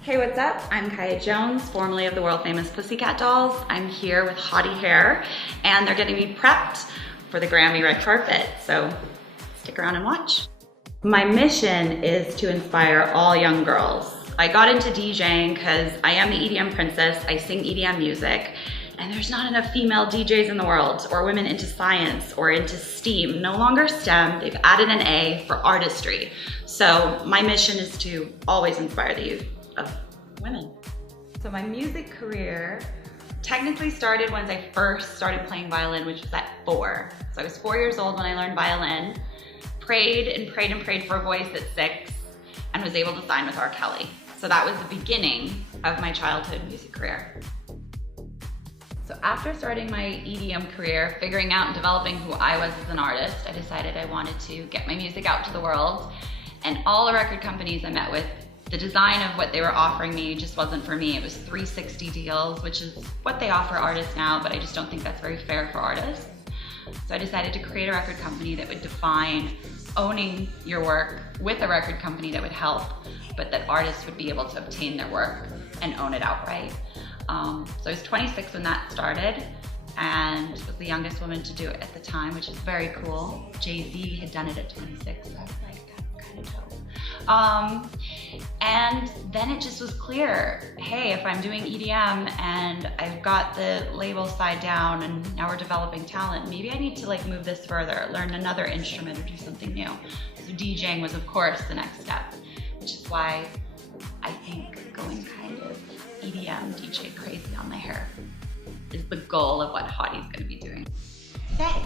Hey, what's up? I'm Kaya Jones, formerly of the world famous Pussycat Dolls. I'm here with Hottie hair, and they're getting me prepped for the Grammy red carpet, so stick around and watch. My mission is to inspire all young girls. I got into DJing because I am the EDM princess. I sing EDM music, and there's not enough female DJs in the world, or women into science or into STEAM. No longer STEM, they've added an A for artistry. So my mission is to always inspire the youth of women. So my music career technically started when I first started playing violin, which was at 4. So I was 4 years old when I learned violin, prayed and prayed and prayed for a voice at 6, and was able to sign with R. Kelly. So that was the beginning of my childhood music career. So after starting my EDM career, figuring out and developing who I was as an artist, I decided I wanted to get my music out to the world. And all the record companies I met with, the design of what they were offering me just wasn't for me. It was 360 deals, which is what they offer artists now, but I just don't think that's very fair for artists. So I decided to create a record company that would define owning your work with a record company that would help, but that artists would be able to obtain their work and own it outright. So I was 26 when that started, and was the youngest woman to do it at the time, which is very cool. Jay-Z had done it at 26, so I was like, that's kind of dope. And then it just was clear, hey, if I'm doing EDM and I've got the label side down and now we're developing talent, maybe I need to like move this further, learn another instrument or do something new. So DJing was of course the next step, which is why I think going kind of EDM DJ crazy on my hair is the goal of what Hottie's gonna be doing today.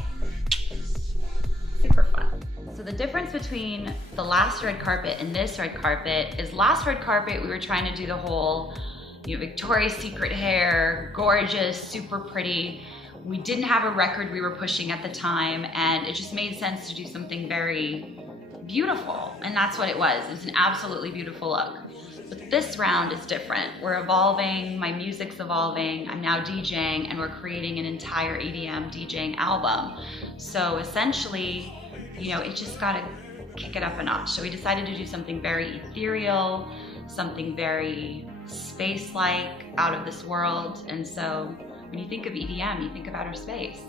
Super fun. So the difference between the last red carpet and this red carpet is last red carpet we were trying to do the whole, Victoria's Secret hair, gorgeous, super pretty. We didn't have a record we were pushing at the time, and it just made sense to do something very beautiful, and that's what it was. It was an absolutely beautiful look. But this round is different. We're evolving, my music's evolving, I'm now DJing, and we're creating an entire EDM DJing album. So essentially, it just gotta kick it up a notch. So we decided to do something very ethereal, something very space-like, out of this world. And so when you think of EDM, you think of outer space.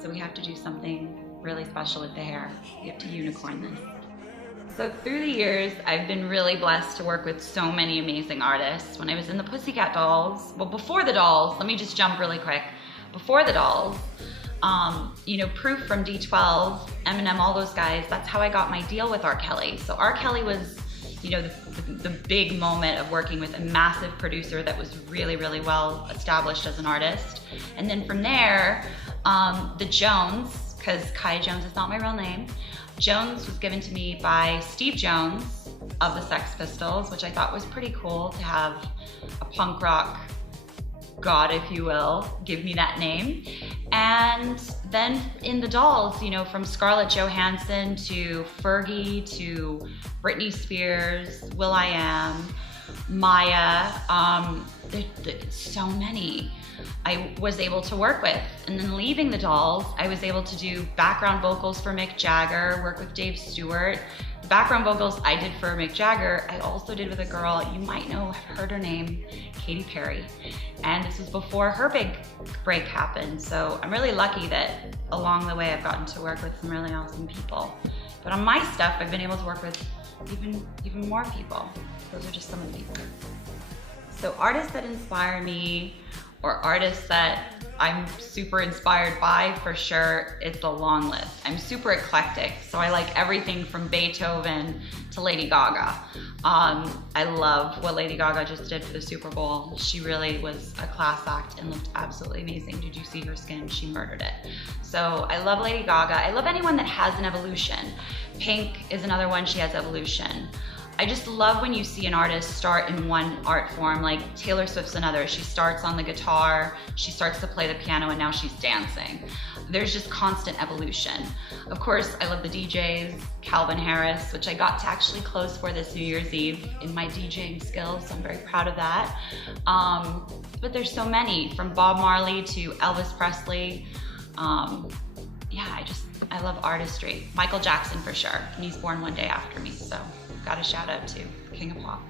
So we have to do something really special with the hair. We have to unicorn this. So through the years, I've been really blessed to work with so many amazing artists. When I was in the Pussycat Dolls, well, before the Dolls, let me just jump really quick. Before the Dolls, Proof from D12, Eminem, all those guys, that's how I got my deal with R. Kelly. So R. Kelly was, the big moment of working with a massive producer that was really, really well established as an artist. And then from there, the Jones, because Kaya Jones is not my real name, Jones was given to me by Steve Jones of the Sex Pistols, which I thought was pretty cool to have a punk rock god, if you will, give me that name. And then in the Dolls, from Scarlett Johansson to Fergie to Britney Spears, will.i.am, Maya, there's so many I was able to work with. And then leaving the Dolls, I was able to do background vocals for Mick Jagger, work with Dave Stewart. The background vocals I did for Mick Jagger, I also did with a girl, you might have heard her name, Katy Perry. And this was before her big break happened. So I'm really lucky that along the way I've gotten to work with some really awesome people. But on my stuff, I've been able to work with even more people. Those are just some of the people. So artists that inspire me, or artists that I'm super inspired by, for sure, it's a long list. I'm super eclectic, so I like everything from Beethoven to Lady Gaga. I love what Lady Gaga just did for the Super Bowl. She really was a class act and looked absolutely amazing. Did you see her skin? She murdered it. So I love Lady Gaga. I love anyone that has an evolution. Pink is another one, she has evolution. I just love when you see an artist start in one art form, like Taylor Swift's another. She starts on the guitar, she starts to play the piano, and now she's dancing. There's just constant evolution. Of course, I love the DJs, Calvin Harris, which I got to actually close for this New Year's Eve in my DJing skills, so I'm very proud of that. But there's so many, from Bob Marley to Elvis Presley. I love artistry. Michael Jackson for sure, and he's born one day after me, so got a shout out to King of Pop.